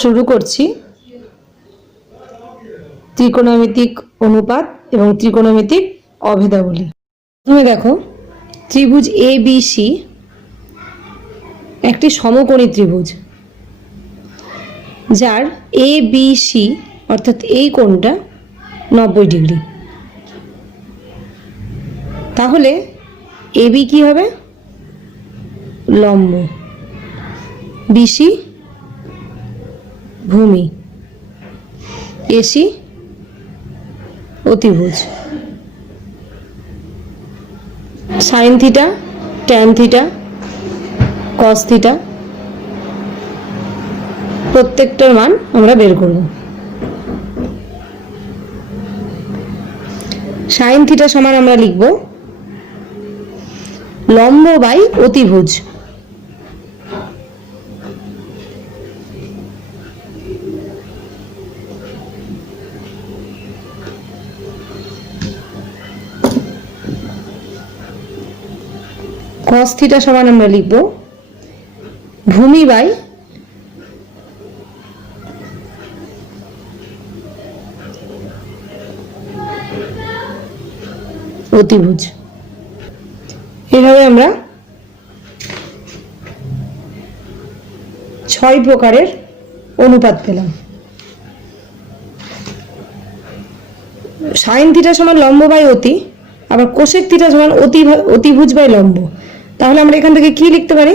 শুরু করছি ত্রিকোণমিতিক অনুপাত এবং ত্রিকোণমিতিক অভেদাবলী। প্রথমে দেখো, ত্রিভুজ এ বি সি একটি সমকোণী ত্রিভুজ, যার এ বি সি অর্থাৎ এই কোণটা 90 ডিগ্রি। তাহলে এ বি কি হবে? লম্ব, বিসি ভূমি, এসি অতিভুজ। Sine theta, tan theta, cos theta প্রত্যেকটার মান আমরা বের করব। সাইন থিটা সমান আমরা লিখব লম্ব বাই অতিভুজ। কস থিটা সমান আমরা লিখব ভূমি বাই অতিভুজ। এভাবে আমরা 6 প্রকারের অনুপাত পেলাম। সাইন থিটা সমান লম্ব বাই অতি, আবার কোসেক থিটা সমান অতিভুজ বাই লম্ব। তাহলে আমরা এখান থেকে কি লিখতে পারি?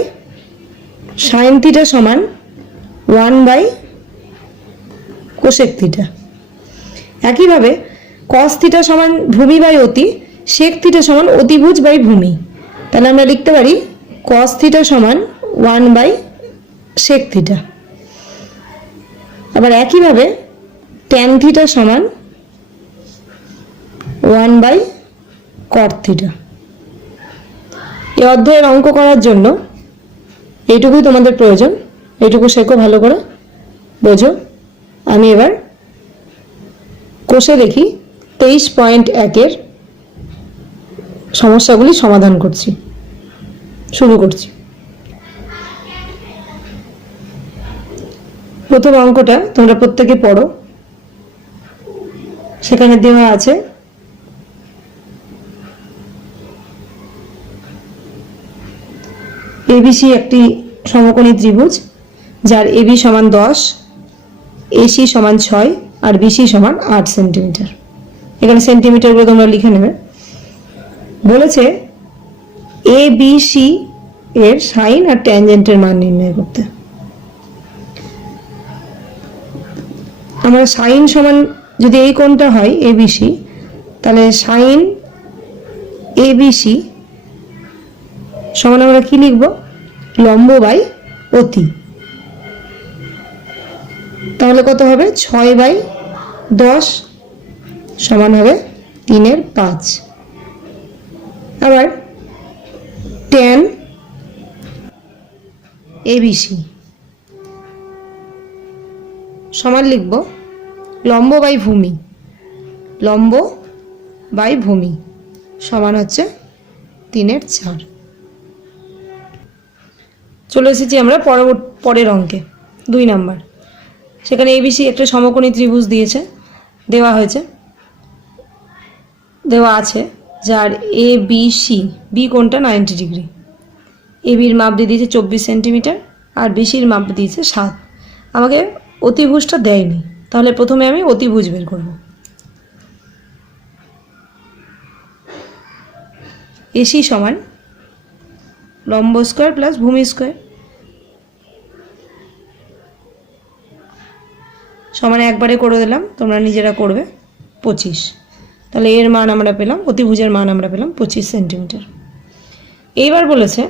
সাইন থিটা সমান 1 বাই কোসেক থিটা। একইভাবে কস থিটা সমান ভূমি বাই অতি, সেক থিটা সমান অতিভুজ বাই ভূমি। তাহলে আমরা লিখতে পারি কস থিটা সমান 1 বাই সেক থিটা। আবার একইভাবে ট্যান থিটা সমান 1 বাই কট থিটা। এই অধ্যায়ের অঙ্ক করার জন্য এইটুকুই তোমাদের প্রয়োজন। এইটুকু শেখো, ভালো করে বোঝো। আমি এবার কোষে দেখি 23.1-এর সমস্যাগুলি সমাধান করছি। শুরু করছি। প্রথম অঙ্কটা তোমরা প্রত্যেকে পড়ো। সেখানে দেওয়া আছে এবিসি একটি সমকোণী ত্রিভুজ, যার এবি সমান 10, এসি সমান 6 আর বিসি সমান 8 সেন্টিমিটার। এখানে সেন্টিমিটারগুলো তোমরা লিখে নেবে। বলেছে এ বি সি এর সাইন আর ট্যানজেন্টের মান নির্ণয় করতে। আমরা সাইন সমান, যদি এই কোণটা হয় এবিসি, তাহলে সাইন এবিসি সমান আমরা কি লিখব? লম্ব বাই অতি। তাহলে কত হবে? 6 বাই 10 সমান হবে 3/5। আবার ট্যান এবিসি সমান লিখব লম্ব বাই ভূমি, লম্ব বাই ভূমি সমান হচ্ছে 3/4। চলে এসেছি আমরা পরের অঙ্কে, 2 নাম্বার। সেখানে এবিসি একটা সমকোণী ত্রিভুজ দেওয়া আছে, যার এ বি সি, বি কোণটা 90 ডিগ্রি। এবির মাপ দিয়ে দিয়েছে 24 সেন্টিমিটার আর বিসির মাপ দিয়েছে 7। আমাকে অতিভুজটা দেয়নি, তাহলে প্রথমে আমি অতিভুজ বের করব। এসি সমান লম্ব স্কোয়ার প্লাস ভূমি স্কোয়ার সমান একবারে করে দিলাম, তোমরা নিজেরা করবে 25। তাহলে এর মান আমরা পেলাম, অতিভুজের মান আমরা পেলাম 25 সেন্টিমিটার। এইবার বলেছে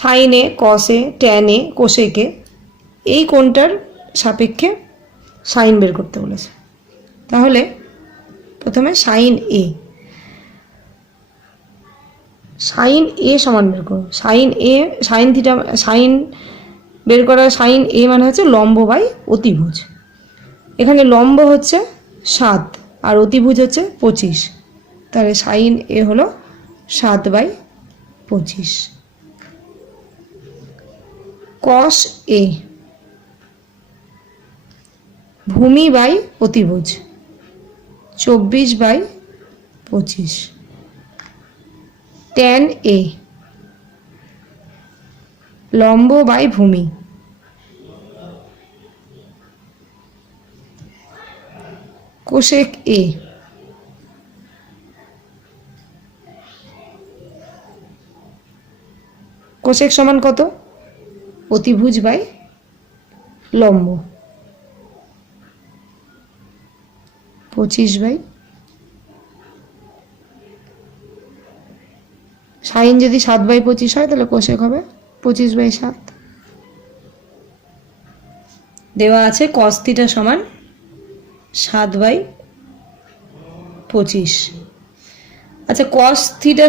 সাইনে, কসে, ট্যানে, কোসেকে এই কোণটার সাপেক্ষে সাইন বের করতে বলেছে। তাহলে প্রথমে সাইন এ সমান বের করো। সাইন থিটা, সাইন বের করা, সাইন এ মানে হচ্ছে লম্ব বাই অতিভুজ। এখানে লম্ব হচ্ছে 7 আর অতিভুজ হচ্ছে 25। তাহলে সাইন এ হলো 7/25। কস এ ভূমি বাই অতিভুজ 24/25 tan A লম্ব বাই ভূমি কোসেক A কোসেক সমান কত অতিভুজ বাই লম্ব 25/, সাইন যদি 7/25 হয় তাহলে কোসেক হবে 25/7। দেওয়া আছে কস থিটা সমান 7/25। আচ্ছা কস থিটা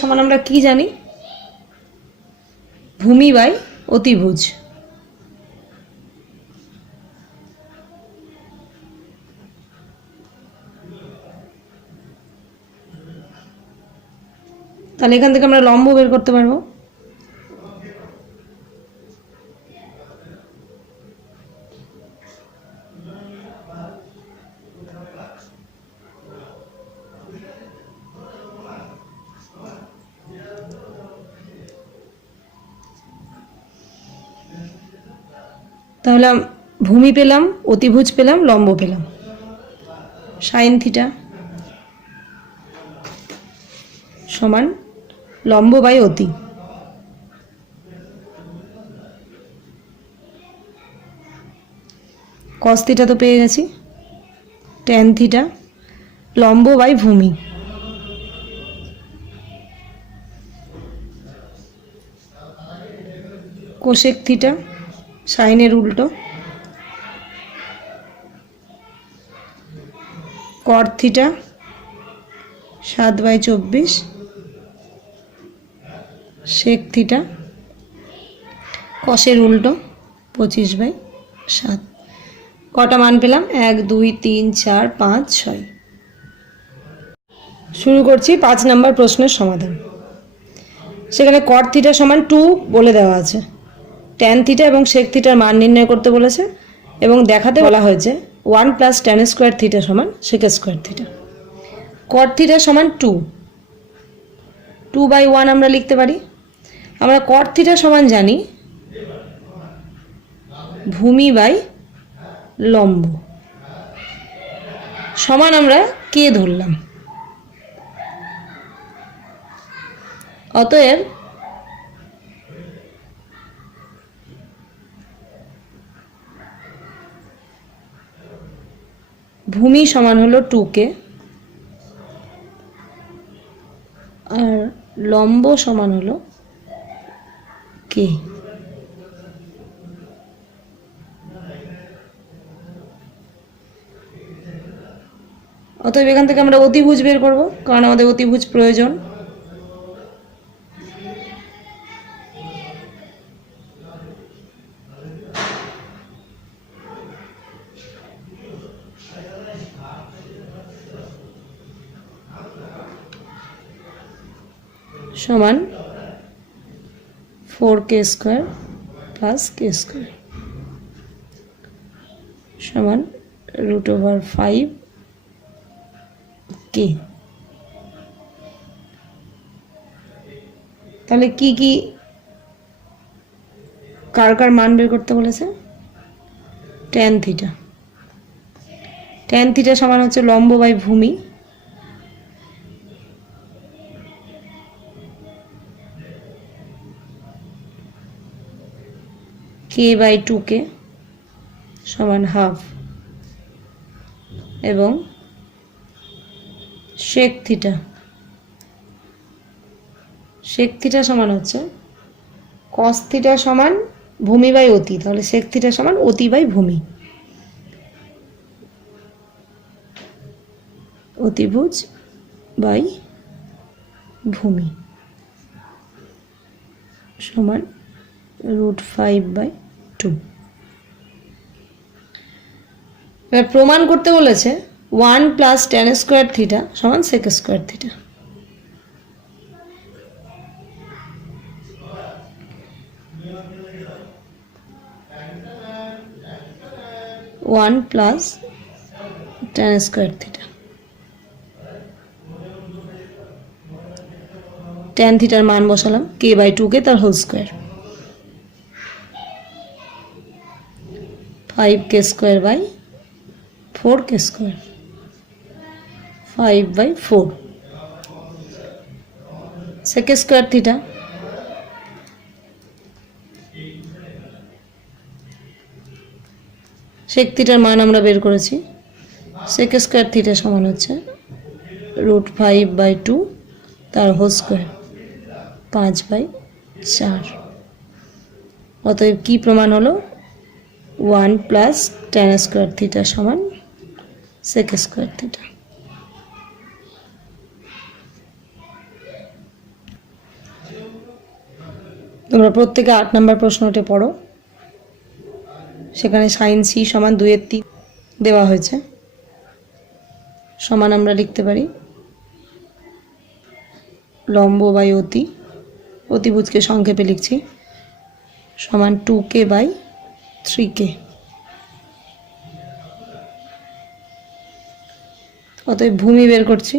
সমান আমরা কি জানি ভূমি বাই অতিভুজ তাহলে এখান থেকে আমরা লম্ব বের করতে পারবো তাহলে ভূমি পেলাম অতিভুজ পেলাম লম্ব পেলাম সাইন থিটা সমান লম্ব বাই অতি কস থিটা তো পেয়ে গেছি ট্যান থিটা লম্ব বাই ভূমি কোসেক থিটা সাইনের উল্টো কট থিটা 7/24 সেক থিটা কসের উল্টো 25/7। কটা মান পেলাম 1 2 3 4 5 6। শুরু করছি 5 নম্বর প্রশ্নের সমাধান। সেখানে কট থিটা সমান 2 বলে দেওয়া আছে, ট্যান থিটা এবং সেক থিটার মান নির্ণয় করতে বলেছে এবং দেখাতে বলা হয়েছে 1 + tan স্কয়ার থিটা সমান sec স্কয়ার থিটা। কট থিটা সমান 2, 2/1 আমরা লিখতে পারি। আমরা কট থিটা সমান জানি ভূমি বাই লম্ব সমান আমরা কে ধরলাম, অতএব ভূমি সমান হলো 2k আর লম্ব সমান হলো k। অতএব এখান থেকে আমরা অতিভুজ বের করব, কারণ আমাদের অতিভুজ প্রয়োজন। সমান 4k² + k² সমান √5k। তাহলে কি কি কার কার মান বের করতে বলেছে? ট্যান থিটা, ট্যান থিটা সমান হচ্ছে লম্ব বাই ভূমি k/2k সমান হাফ এবং সেক থিটা, সেক থিটা সমান হচ্ছে কস থিটা সমান ভূমি বাই অতি, তাহলে সেক থিটা সমান অতি বাই ভূমি, অতিভুজ বাই ভূমি সমান √5/2। এবার প্রমাণ করতে বলেছে 1 + tan স্কয়ার থিটা সমান sec square theta. 1 plus tan square theta. tan থিটার মান বসালাম k/2 কে তার whole square, 5k square by 4k square, 5/4 sec square theta. sec থিটার মান আমরা বের করেছি, sec স্কোয়ার থিটা সমান হচ্ছে √5/2 তার হোল স্কোয়ার, 5/4। অতএব কি প্রমাণ হলো? 1 প্লাস tan স্কোয়ার থিটা সমান sec স্কোয়ার থিটা। তোমরা প্রত্যেকে 8 নম্বর প্রশ্নটি পড়ো। সেখানে sin c সমান 2/3 দেওয়া হয়েছে। সমান আমরা লিখতে পারি লম্ব বাই অতি, অতিভুজকে সংক্ষেপে লিখছি, সমান 2k/3k। অতএব ভূমি বের করছি।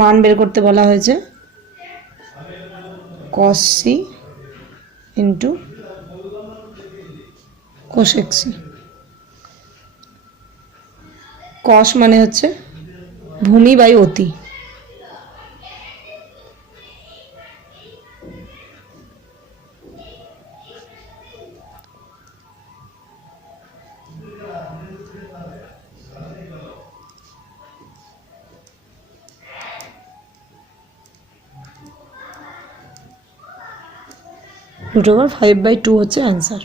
মান বের করতে বলা হয়েছে cos c into cosec c। cos মানে হচ্ছে ভূমি বাই অতি, √5/2 হচ্ছে অ্যান্সার।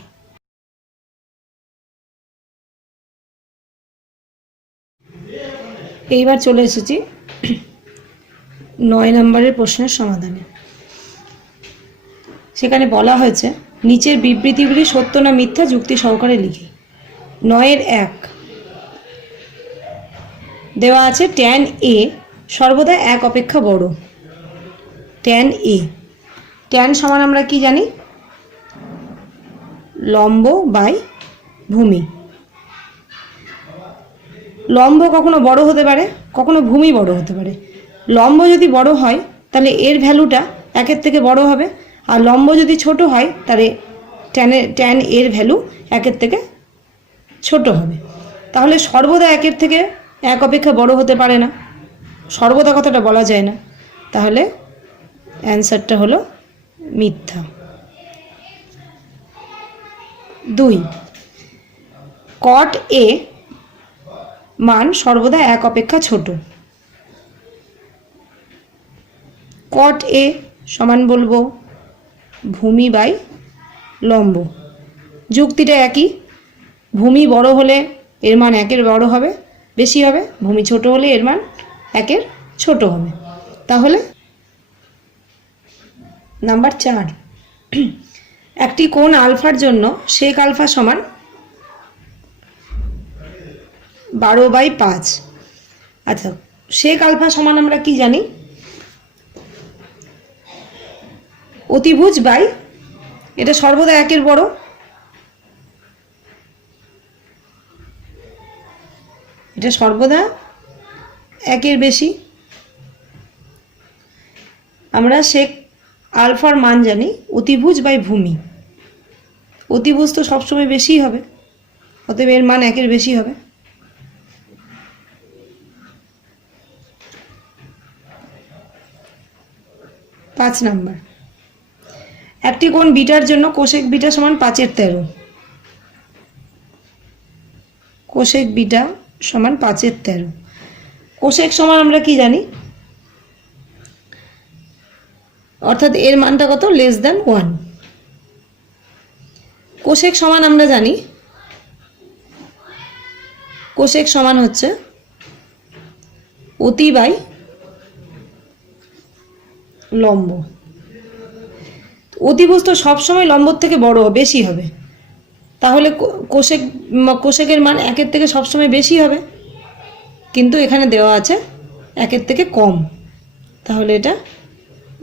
এইবার চলে এসেছি 9 নম্বরের প্রশ্নের সমাধানে। সেখানে বলা হয়েছে নিচের বিবৃতিগুলি সত্য না মিথ্যা যুক্তি সহকারে লিখি। 9-1 দেওয়া আছে tan a সর্বদা 1 অপেক্ষা বড়। tan a, tan সমান আমরা কি জানি? লম্ব বাই ভূমি। লম্ব কখনো বড় হতে পারে, কখনো ভূমি বড় হতে পারে। লম্ব যদি বড় হয় তাহলে এর ভ্যালুটা 1-এর থেকে বড় হবে, আর লম্ব যদি ছোট হয় তাহলে tan এর ভ্যালু 1-এর থেকে ছোট হবে। তাহলে সর্বদা 1-এর থেকে 1 অপেক্ষা বড় হতে পারে না, সর্বদা কথাটা বলা যায় না। তাহলে অ্যান্সারটা হলো মিথ্যা। 2 cot a মান সর্বদা 1 অপেক্ষা ছোট। cot a সমান বলবো ভূমি বাই লম্ব। যুক্তিটা একই, ভূমি বড় হলে এর মান 1-এর বড় হবে, বেশি হবে, ভূমি ছোট হলে এর মান 1-এর ছোট হবে। তাহলে নাম্বার 4, একটি কোণ আলফার জন্য sec আলফা সমান 12/5। আচ্ছা, sec আলফা সমান আমরা কি জানি? অতিভুজ বাই, এটা সর্বদা 1-এর বড়, এটা সর্বদা 1-এর বেশি। আমরা sec আলফার মান জানি অতিভুজ বাই ভূমি। অতিভুজ তো সবসময় বেশি হবে, অতএব এর মান 1-এর বেশি হবে। 5 নাম্বার, একটি কোণ বিটার জন্য কোসেক বিটা সমান 5/13। কোসেক বিটা সমান 5/13। কোসেক সমান আমরা কি জানি? অর্থাৎ এর মানটা কত? <1। কোসেক সমান আমরা জানি, কোসেক সমান হচ্ছে অতি বাই লম্ব। অতিভুজ তো সবসময় লম্বর থেকে বড় বেশি হবে, তাহলে কোশেকের মান 1-এর থেকে সবসময় বেশি হবে, কিন্তু এখানে দেওয়া আছে 1-এর থেকে কম, তাহলে এটা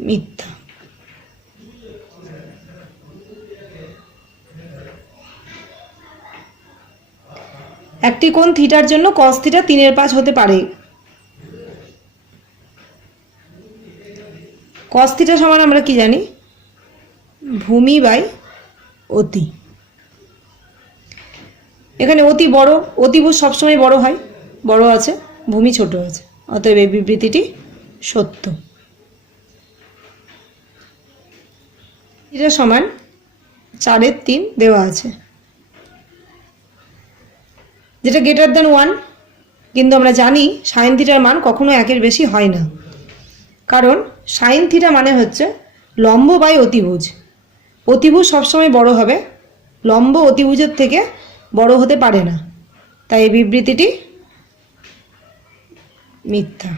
মিথ্যা। একটি কোণ থিটার জন্য cos থিটা 3/5 হতে পারে। cos থিটা সমান আমরা কি জানি, ভূমি বাই অতি। এখানে অতি বড়, অতিভুজ সবসময় বড় হয়, বড় আছে, ভূমি ছোট আছে, অতএব এই বিবৃতিটি সত্য। থিটা সমান 4/3 দেওয়া আছে, যেটা গ্রেটার দ্যান 1, কিন্তু আমরা জানি সাইন থিটার মান কখনো 1-এর বেশি হয় না, কারণ সাইন থিটা মানে হচ্ছে লম্ব বাই অতিভুজ। অতিভুজ সবসময় বড় হবে, লম্ব অতিভুজের থেকে বড় হতে পারে না, তাই এই বিবৃতিটি মিথ্যা।